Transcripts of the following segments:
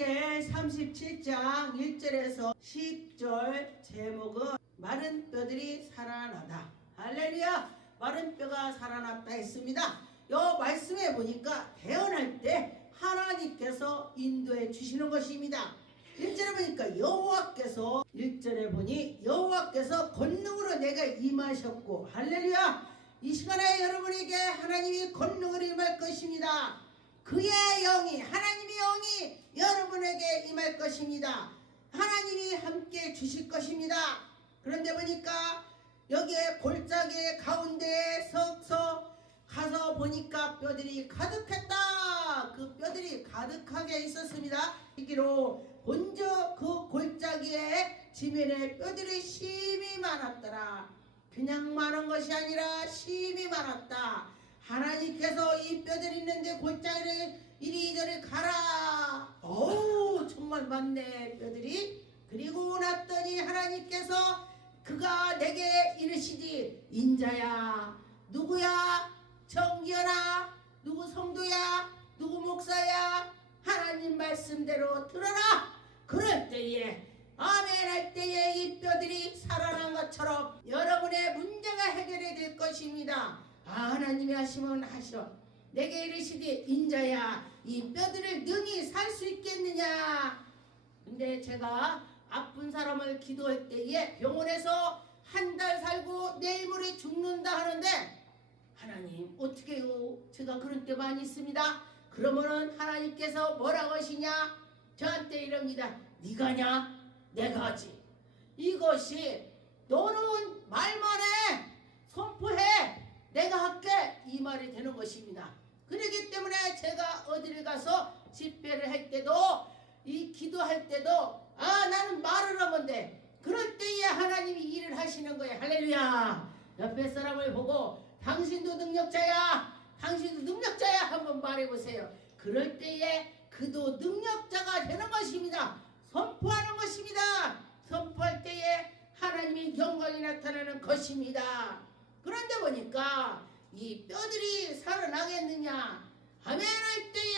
레위기의 37장 1절에서 10절 제목은 마른 뼈들이 살아나다. 할렐루야! 마른 뼈가 살아났다 했습니다. 요 말씀에 보니까 태어날 때 하나님께서 인도해 주시는 것입니다. 1절에 보니까 여호와께서 1절에 보니 여호와께서 권능으로 내가 임하셨고, 할렐루야! 이 시간에 여러분에게 하나님이 권능으로 임할 것입니다. 그의 영이, 하나님의 영이 여러분에게 임할 것입니다. 하나님이 함께 주실 것입니다. 그런데 보니까 여기에 골짜기 가운데에 서서 가서 보니까 뼈들이 가득했다. 그 뼈들이 가득하게 있었습니다. 이기로 본적 그 골짜기에 지면에 뼈들이 심이 많았더라. 그냥 많은 것이 아니라 심이 많았다. 하나님께서 이 뼈들이 있는데 골짜기를 이리저리 가라. 어우, 정말 많네 뼈들이. 그리고 났더니 하나님께서 그가 내게 이르시디, 인자야, 누구야? 정기현아, 누구 성도야? 누구 목사야? 하나님 말씀대로 들어라. 그럴 때에, 아멘 할 때에 이 뼈들이 살아난 것처럼 여러분의 문제가 해결이 될 것입니다. 하나님이 하시면 하셔. 내게 이르시되, 인자야, 이 뼈들을 능히 살 수 있겠느냐. 근데 제가 아픈 사람을 기도할 때에 병원에서 한 달 살고 내일 모레 죽는다 하는데, 하나님 어떻게요? 제가 그런 때 많이 있습니다. 그러면은 하나님께서 뭐라고 하시냐? 저한테 이럽니다. 네가 하냐? 내가 하지. 이것이 너는 말만 해, 선포해, 내가 할게, 이 말이 되는 것입니다. 그렇기 때문에 제가 어디를 가서 집회를 할 때도, 이 기도할 때도, 나는 말을 하면 돼. 그럴 때에 하나님이 일을 하시는 거예요. 할렐루야. 옆에 사람을 보고 당신도 능력자야, 당신도 능력자야 한번 말해보세요. 그럴 때에 그도 능력자가 되는 것입니다. 선포하는 것입니다. 선포할 때에 하나님의 영광이 나타나는 것입니다. 그런데 보니까 이 뼈들이 살아나겠느냐? 아멘 할 때에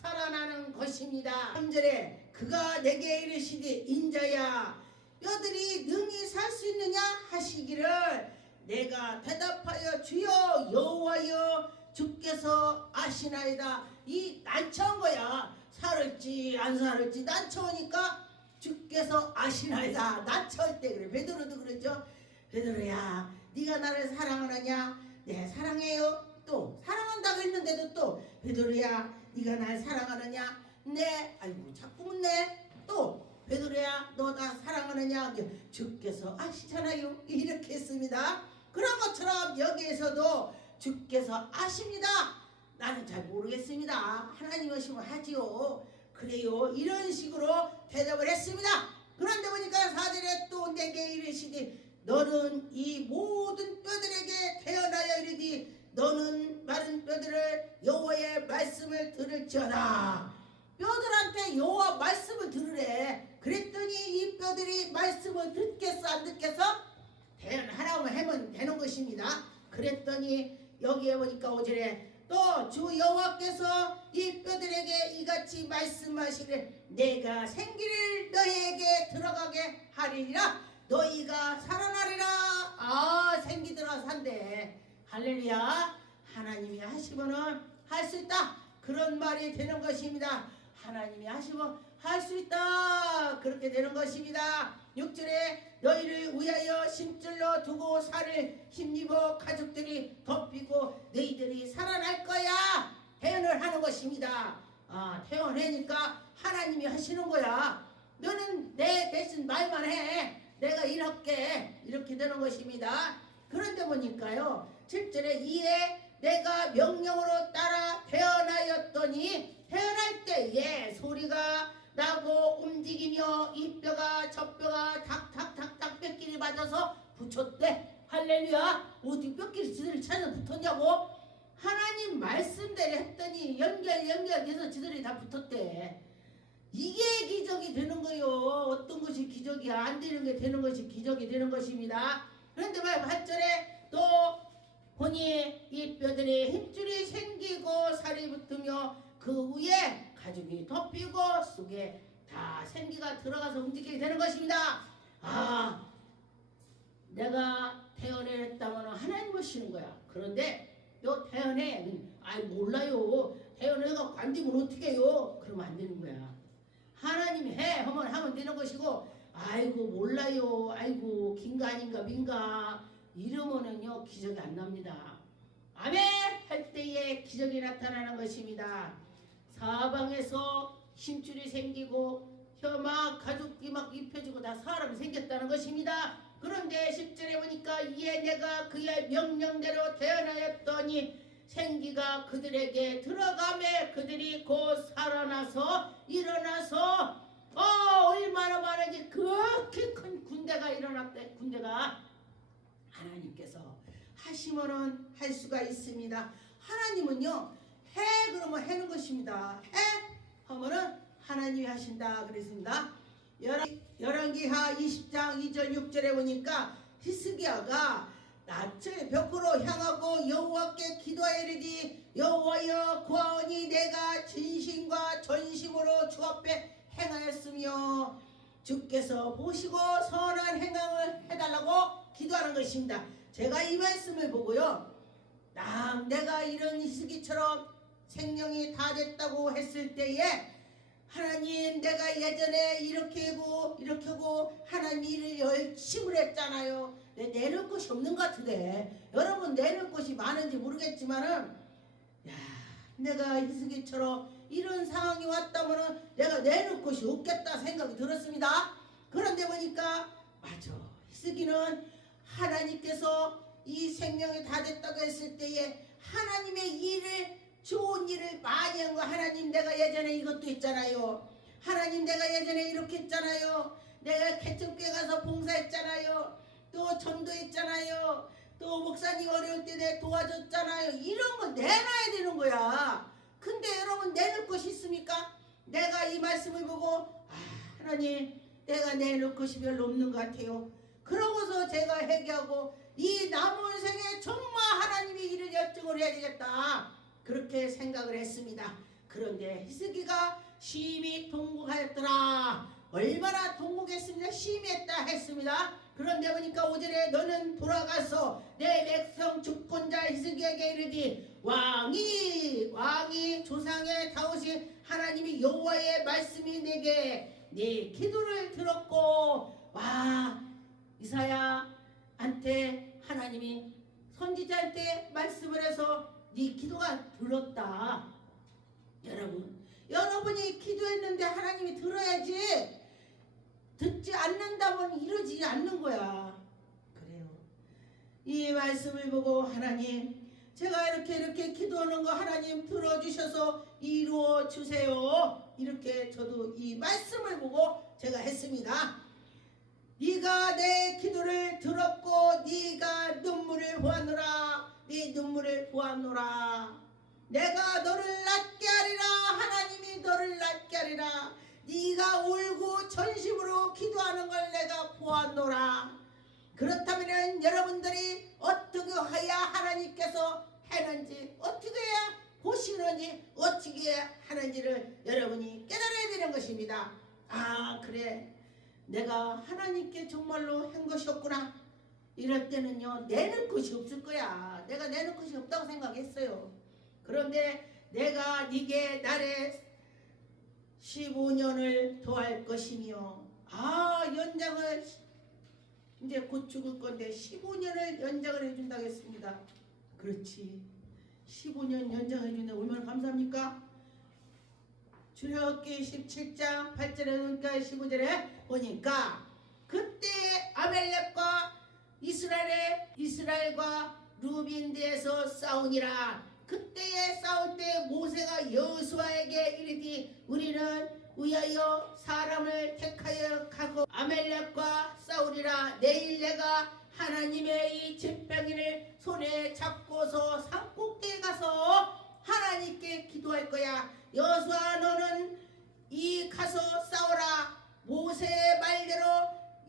살아나는 것입니다. 3절에 그가 내게 이르시되, 인자야, 뼈들이 능히 살 수 있느냐 하시기를, 내가 대답하여 주여 여호와여 주께서 아시나이다. 이 난처한 거야. 살을지 안 살을지 난처하니까 주께서 아시나이다. 난처할 때 그래. 베드로도 그러죠. 베드로야, 네가 나를 사랑하느냐? 네, 사랑해요. 또 사랑한다고 했는데도 또, 베드로야, 네가 날 사랑하느냐? 네. 아이고 자꾸 묻네. 또 베드로야, 너 나 사랑하느냐? 주께서 아시잖아요. 이렇게 했습니다. 그런 것처럼 여기에서도 주께서 아십니다. 나는 잘 모르겠습니다. 하나님 오시면 하지요. 그래요. 이런 식으로 대답을 했습니다. 그런데 보니까 4절에 또 내게 이르시되, 너는 이 모든 뼈들에게 태어나여 이르디, 너는 마른 뼈들을 여호와의 말씀을 들을지어다. 뼈들한테 여호와 말씀을 들으래. 그랬더니 이 뼈들이 말씀을 듣겠어 안 듣겠어? 하나만 하면 되는 것입니다. 그랬더니 여기에 보니까 5절에 또 주 여호와께서 이 뼈들에게 이같이 말씀하시기를, 내가 생기를 너희에게 들어가게 하리라. 너희가 살아나리라. 생기들어 산대. 할렐루야. 하나님이 하시면은 할 수 있다. 그런 말이 되는 것입니다. 하나님이 하시면 할 수 있다. 그렇게 되는 것입니다. 6절에 너희를 위하여 심줄로 두고 살을 힘입어 가족들이 덮이고 너희들이 살아날 거야. 태연을 하는 것입니다. 태연하니까 하나님이 하시는 거야. 너는 내 대신 말만 해. 내가 일할게. 이렇게 되는 것입니다. 그런데 보니까요, 7절에 이에 내가 명령으로 따라 태어나였더니, 태어날 때에 소리가 나고 움직이며 이 뼈가 저 뼈가 탁탁탁탁 뼈끼리 맞아서 붙였대. 할렐루야. 어디 뼈끼리 지들이 찾아 붙었냐고? 하나님 말씀대로 했더니 연결돼서 지들이 다 붙었대. 이게 기적이 되는 거요. 어떤 것이 기적이야? 안 되는 게 되는 것이 기적이 되는 것입니다. 그런데 8절에 또 보니 이 뼈들이 힘줄이 생기고 살이 붙으며 그 위에 가죽이 덮이고 속에 속에 다 생기가 들어가서 움직이게 되는 것입니다. 아, 내가 태어났다면 하나님 보시는 거야. 그런데 너 태어내. 아이 몰라요. 태어내가 관디면 어떻게 해요? 그러면 안 되는 거야. 하나님이 해 하면 되는 것이고, 아이고 몰라요. 아이고 긴가 아닌가 민가 이러면은요 기적이 안 납니다. 아멘 할 때에 기적이 나타나는 것입니다. 사방에서 힘줄이 생기고 혀막 가죽이 막 입혀지고 다 사람이 생겼다는 것입니다. 그런데 10절에 보니까 이에 내가 그의 명령대로 태어나였더니 생기가 그들에게 들어가매 그들이 곧 살아나서 일어나서 얼마나 많은지 그렇게 큰 군대가 일어났대. 군대가 하나님께서 하시면은 할 수가 있습니다. 하나님은요 해 그러면 해는 것입니다. 해 하면은 하나님이 하신다 그랬습니다. 열왕기하 20장 2절 6절에 보니까 히스기야가 낯을 벽으로 향하고 여호와께 기도하여 이르되 여호와여 구하오니 내가 진심과 전심으로 주 앞에 행하였으며 주께서 보시고 선한 행함을 해달라고 기도하는 것입니다. 제가 이 말씀을 보고요, 내가 이런 히스기처럼 생명이 다 됐다고 했을 때에 하나님 내가 예전에 이렇게 하고 하나님 일을 열심히 했잖아요. 내놓을 것이 없는 것 같은데 여러분 내놓을 것이 많은지 모르겠지만은 내가 히스기처럼 이런 상황이 왔다면은 내가 내놓을 것이 없겠다 생각이 들었습니다. 그런데 보니까 맞아, 히스기는 하나님께서 이 생명이 다 됐다고 했을 때에 하나님의 일을 좋은 일을 많이 한 거. 하나님 내가 예전에 이것도 했잖아요. 하나님 내가 예전에 이렇게 했잖아요. 내가 개척교회 가서 봉사했잖아요. 또 전도했잖아요. 또 목사님 어려울 때 내 도와줬잖아요. 이런 거 내놔야 되는 거야. 근데 여러분 내놓을 것이 있습니까? 내가 이 말씀을 보고 하나님 내가 내놓을 것이 별로 없는 것 같아요. 그러고서 제가 회개하고 이 남은 생에 정말 하나님의 일을 열정을 해야 되겠다 그렇게 생각을 했습니다. 그런데 히스기가 심히 통곡하였더라. 얼마나 통곡했습니다. 심히 했습니다. 그런데 보니까 5절에 너는 돌아가서 내 백성 주권자 히스기에게 이르디 왕이 조상의 다윗이 하나님이 여호와의 말씀이 내게 네 기도를 들었고 이사야한테 하나님이 선지자한테 말씀을 해서 네 기도가 들었다. 여러분이 기도했는데 하나님이 들어야지. 듣지 않는다면 이루지 않는 거야. 그래요. 이 말씀을 보고 하나님 제가 이렇게 기도하는 거 하나님 들어주셔서 이루어 주세요. 이렇게 저도 이 말씀을 보고 제가 했습니다. 네가 내 기도를 들었고 네가 눈물을 보았노라. 네 눈물을 보았노라. 내가 너를 낫게 하리라. 하나님이 너를 낫게 하리라. 네가 울고 전심으로 기도하는 걸 내가 보았노라. 그렇다면 여러분들이 어떻게 해야 하나님께서 하는지, 어떻게 해야 보시는지, 어떻게 해야 하는지를 여러분이 깨달아야 되는 것입니다. 그래 내가 하나님께 정말로 한 것이 없구나. 이럴 때는요 내놓을 것이 없을 거야. 내가 내놓을 것이 없다고 생각했어요. 그런데 내가 네게 나를 15년을 더할 것이며 연장을 이제 곧 죽을 건데 15년을 연장을 해준다고 했습니다. 그렇지, 15년 연장해 준다 얼마나 감사합니까? 출애굽기 17장 8절에 보니까 15절에 보니까 그때 아멜렉과 이스라엘과 루빈대에서 싸우니라. 그때에 싸울 때 모세가 여호수아에게 이르되 우리는 위하여 사람을 택하여 가고 아멜렉과 싸우리라. 내일 내가 하나님의 이 질병이를 손에 잡고서 산꼭대기에 가서 하나님께 기도할 거야. 여호수아 너는 이 가서 싸워라. 모세의 말대로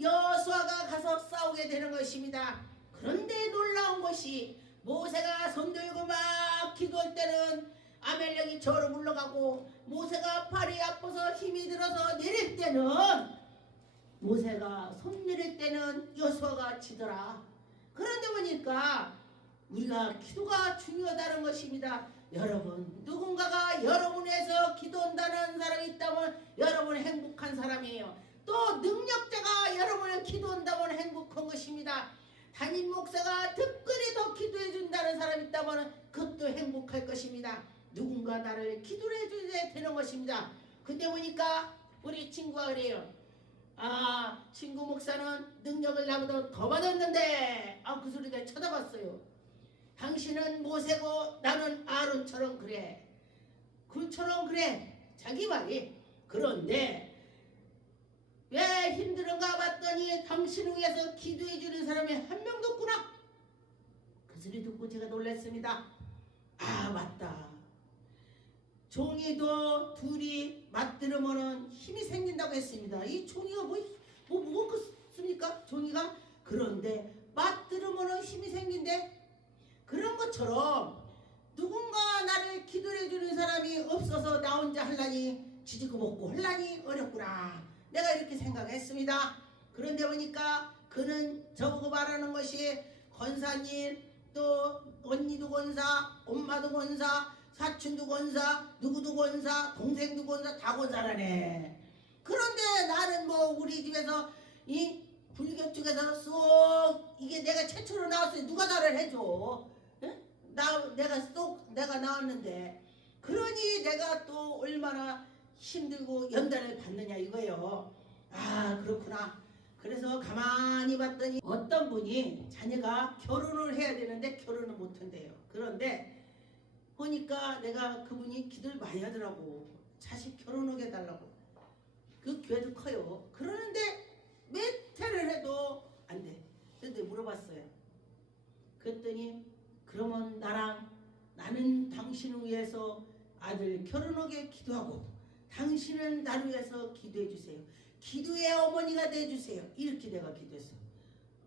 여호수아가 가서 싸우게 되는 것입니다. 그런데 놀라운 것이 모세가 손 들고 막 기도할 때는 아멜렉이 저로 물러가고 모세가 팔이 아파서 힘이 들어서 내릴 때는 모세가 손 내릴 때는 여호수아가 지더라. 그런데 보니까 우리가 기도가 중요하다는 것입니다. 여러분, 누군가가 여러분에서 기도한다는 사람이 있다면 여러분 행복한 사람이에요. 또 능력자가 여러분을 기도한다면 행복한 것입니다. 담임 목사가 특별히 더 기도해 준다는 사람이 있다면 그것도 행복할 것입니다. 누군가 나를 기도를 해줘야 되는 것입니다. 근데 보니까 우리 친구가 그래요. 친구 목사는 능력을 나보다 더 받았는데 그 소리 내가 쳐다봤어요. 당신은 모세고 나는 아론처럼 그래. 그처럼 그래. 자기 말이. 그런데 왜 힘들은가 봤더니 당신을 위해서 기도해주는 사람이 한 명도 없구나. 그 소리 듣고 제가 놀랐습니다. 맞다. 종이도 둘이 맞들으면 힘이 생긴다고 했습니다. 이 종이가 뭐겠습니까? 종이가. 그런데 맞들으면 힘이 생긴대. 그런 것처럼 누군가 나를 기도해주는 사람이 없어서 나 혼자 할라니 지지고 먹고 할라니 어렵구나. 내가 이렇게 생각했습니다. 그런데 보니까 그는 저보고 말하는 것이 권사님, 또 언니도 권사, 엄마도 권사, 사촌도 권사, 누구도 권사, 동생도 권사, 다 권사라네. 그런데 나는 우리 집에서 이 불교 쪽에서 쏙 이게 내가 최초로 나왔어요. 누가 나를 해줘? 내가 나왔는데, 그러니 내가 또 얼마나 힘들고 연단을 받느냐 이거예요. 그렇구나. 그래서 가만히 봤더니 어떤 분이 자녀가 결혼을 해야 되는데 결혼을 못한대요. 그런데 보니까 내가 그분이 기도를 많이 하더라고. 자식 결혼하게 해달라고. 그 교회도 커요. 그러는데 몇 회를 해도 안 돼. 그런데 물어봤어요. 그랬더니 그러면 나는 당신을 위해서 아들 결혼하게 기도하고 당신은 나를 위해서 기도해 주세요. 기도의 어머니가 돼 주세요. 이렇게 내가 기도했어요.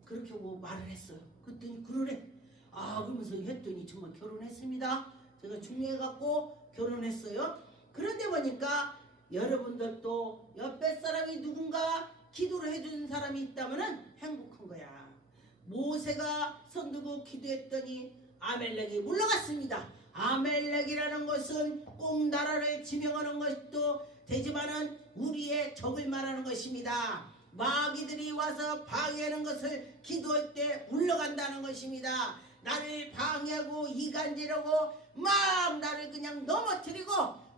그렇게 말을 했어요. 그랬더니 그러래. 그러면서 했더니 정말 결혼했습니다. 제가 중요해갖고 결혼했어요. 그런데 보니까 여러분들도 옆에 사람이 누군가 기도를 해주는 사람이 있다면 행복한 거야. 모세가 손 들고 기도했더니 아멜렉이 물러갔습니다. 아멜렉이라는 것은 꼭 나라를 지명하는 것도 되지만은 우리의 적을 말하는 것입니다. 마귀들이 와서 방해하는 것을 기도할 때 물러간다는 것입니다. 나를 방해하고 이간질하고 막 나를 그냥 넘어뜨리고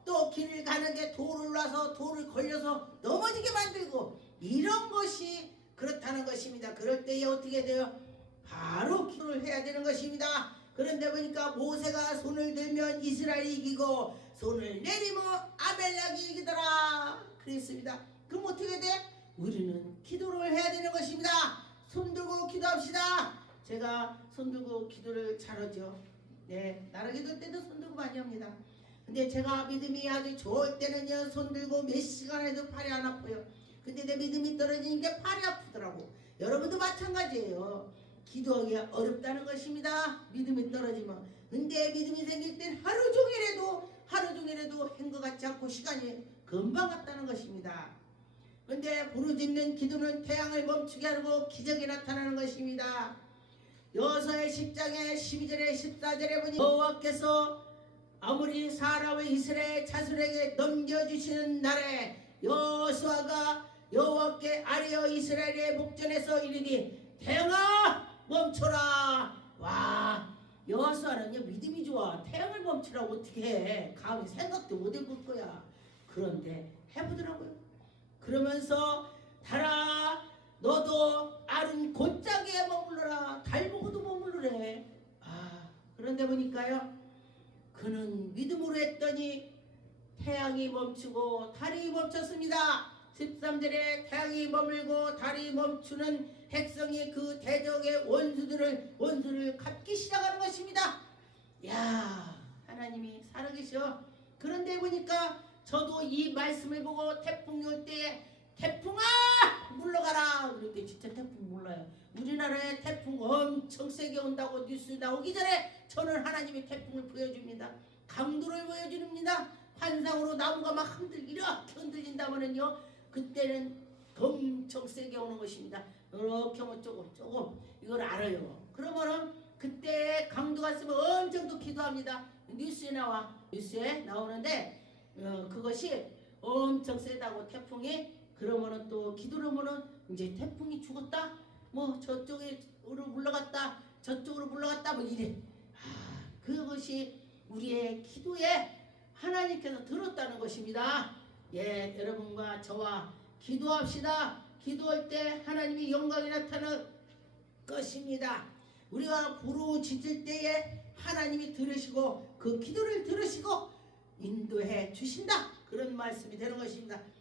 또 길을 가는데 돌을 놔서 돌을 걸려서 넘어지게 만들고 이런 것이 그렇다는 것입니다. 그럴 때에 어떻게 돼요? 바로 기도를 해야 되는 것입니다. 그런데 보니까 모세가 손을 들면 이스라엘이 이기고 손을 내리면 아멜렉이 이기더라 그랬습니다. 그럼 어떻게 돼? 우리는 기도를 해야 되는 것입니다. 손 들고 기도합시다. 제가 손 들고 기도를 잘하죠. 나라 기도 때도 손 들고 많이 합니다. 근데 제가 믿음이 아주 좋을 때는요, 손 들고 몇 시간 해도 팔이 안 아파요. 근데 내 믿음이 떨어지니까 팔이 아프더라고. 여러분도 마찬가지예요. 기도하기가 어렵다는 것입니다. 믿음이 떨어지면. 근데 믿음이 생길 땐 하루 종일해도 한 것 같지 않고 시간이 금방 갔다는 것입니다. 근데 부르짖는 기도는 태양을 멈추게 하고 기적이 나타나는 것입니다. 여호수아의 10장에 12절에 14절에 보니 여호와께서 아무리 사람의 이스라엘 자손에게 넘겨주시는 날에 여호수아가 여호와께 아뢰어 이스라엘의 목전에서 이르니 태양아 멈춰라. 와, 여호수아는요 믿음이 좋아. 태양을 멈추라고 어떻게 해. 감히 생각도 못 해볼 거야. 그런데 해보더라고요. 그러면서 달아 너도 아른 곧자기에 머물러라. 달 보고도 머물러래. 그런데 보니까요 그는 믿음으로 했더니 태양이 멈추고 달이 멈췄습니다. 13절에 태양이 머물고 달이 멈추는 백성이 그 대적의 원수를 갚기 시작하는 것입니다. 야, 하나님이 살아계셔. 그런데 보니까 저도 이 말씀을 보고 태풍이 올 때 태풍아 물러가라. 그럴 때 진짜 태풍 몰라요. 우리나라에 태풍 엄청 세게 온다고 뉴스 나오기 전에 저는 하나님이 태풍을 보여줍니다. 강도를 보여줍니다. 환상으로 나무가 막 이렇게 흔들린다면은요, 그때는 엄청 세게 오는 것입니다. 이렇게 하면 조금 이걸 알아요. 그러면은 그때 강도가 있으면 엄청 또 기도합니다. 뉴스에 나오는데 그것이 엄청 세다고 태풍이. 그러면은 또 기도를 하면은 이제 태풍이 죽었다, 뭐 저쪽으로 물러갔다, 저쪽으로 물러갔다, 뭐 이래. 그것이 우리의 기도에 하나님께서 들었다는 것입니다. 예, 여러분과 저와 기도합시다. 기도할 때 하나님이 영광이 나타날 것입니다. 우리가 부르짖을 때에 하나님이 들으시고 그 기도를 들으시고 인도해 주신다, 그런 말씀이 되는 것입니다.